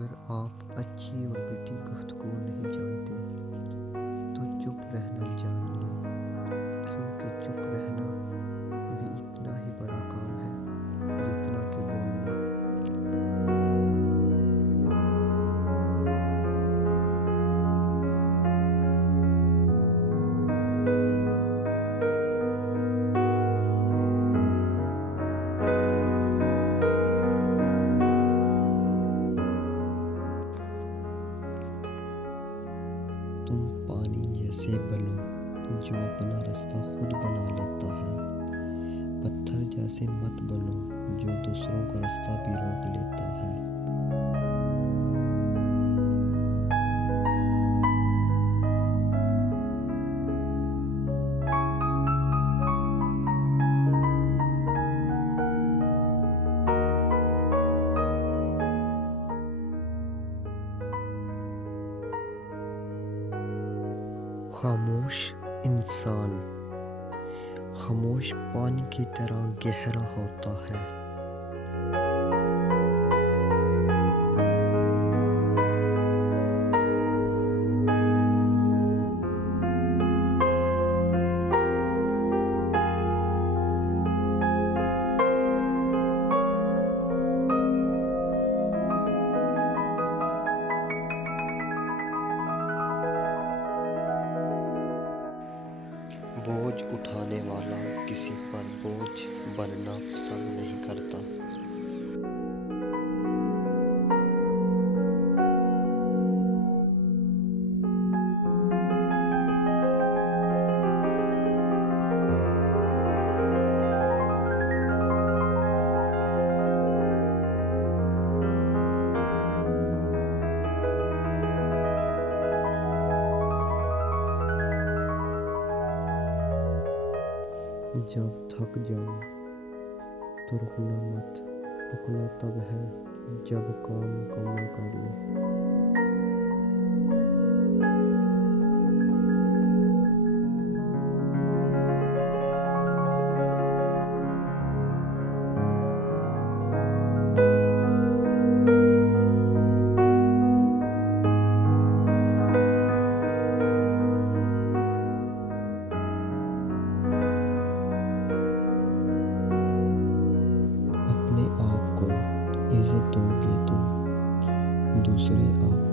अगर आप अच्छी और मीठी गुफ्तगू नहीं जानते तो चुप रहना जानिए, क्योंकि चुप रहना भी इतना ही बड़ा काम है जितना कि बोलना। तुम पानी जैसे बनो जो अपना रास्ता खुद बना लेता है। पत्थर जैसे मत बनो जो दूसरों का रास्ता भी रोक लेता है। खामोश इंसान खामोश पानी की तरह गहरा होता है। बोझ उठाने वाला किसी पर बोझ बनना पसंद नहीं करता। जब थक जाओ तो रुकना मत, रुकना तब है जब काम मुकम्मल कर लो। अपने आप को इज्जत दोगे तो दूसरे आप